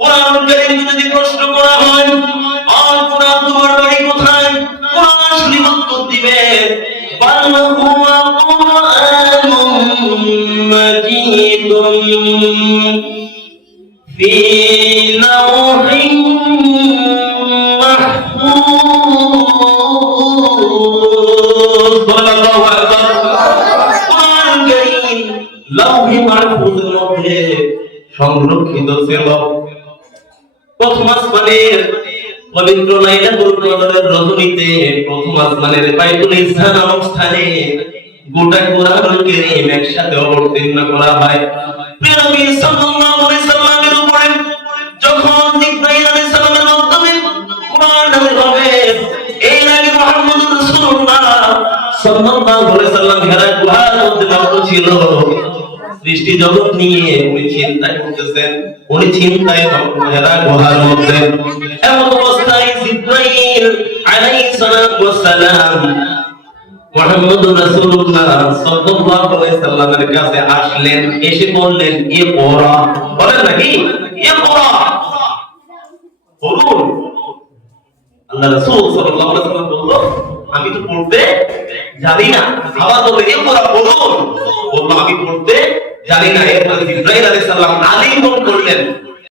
কোরআন কারীম যদি প্রশ্ন করা হয় আর কোরআন তোমার বাড়ি কোথায়, কোরআন শরীফ উত্তর দিবে বাল হুয়া কুরআনুম মাজিদুম ফি লাওহিন মাহফুজ। সাল্লাল্লাহু আলাইহি ওয়াসাল্লাম। কোরআন কারীম লাওহে মাহফুজের মধ্যে সংরক্ষিত ছিল। প্রথম আসমানের পবিত্র লাইলাতুল কদরের রজনীতে প্রথম আসমানের বাইতুল ইজ্জার অনুষ্ঠানে গোটা কোরআনুল কারীম একসাথে অবতীর্ণ করা হয়। প্রিয় নবী সাল্লাল্লাহু আলাইহি সাল্লামের উপরে যখন জিবরাইল আলাইহিস সালামের মাধ্যমে কোরআন নাযিল হবে, এই নবী মুহাম্মদুর রাসূলুল্লাহ সাল্লাল্লাহু আলাইহি সাল্লাম হেরা গুহার মধ্যে মগ্ন ছিল। সৃষ্টি জগৎ নিয়ে উনি চিন্তা করতেছেন, উনি চিন্তায় হেরা গুহার মধ্যে। এমন অবস্থায় জিবরাইল আলাইহিস সালাতু ওয়াস সালাম মুহাম্মদুর রাসূলুল্লাহ সাল্লাল্লাহু আলাইহি সাল্লামের কাছে আসলেন, এসে বললেন ইকরা। বলেন নাকি ইকরা, পড়ুন। আল্লাহ রাসূল সাল্লাল্লাহু আলাইহি সাল্লাম বলল আমি তো পড়তে জানি না। আবার বললেন ইকরা, পড়ুন। বলল আমি পড়তে জানি না। এরপর জিবরাইল আলাইহিস সালাম আলিঙ্গন করলেন